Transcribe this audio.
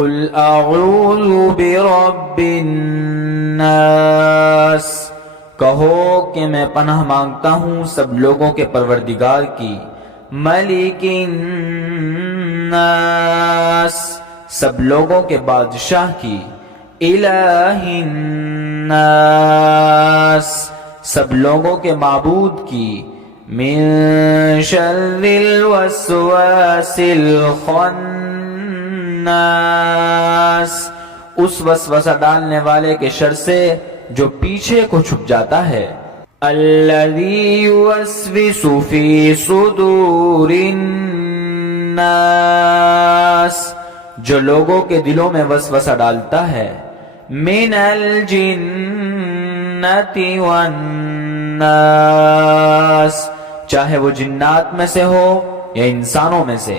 قل اعوذ برب الناس، کہو کہ میں پناہ مانگتا ہوں سب لوگوں کے پروردگار کی، ملک الناس، سب لوگوں کے بادشاہ کی، الہ الناس، سب لوگوں کے معبود کی، من شر الوسواس الخناس، اس وسوسہ ڈالنے والے کے شر سے جو پیچھے کو چھپ جاتا ہے، الذی یوسوس فی صدور الناس، جو لوگوں کے دلوں میں وسوسہ ڈالتا ہے، من الجنۃ والناس، چاہے وہ جنات میں سے ہو یا انسانوں میں سے۔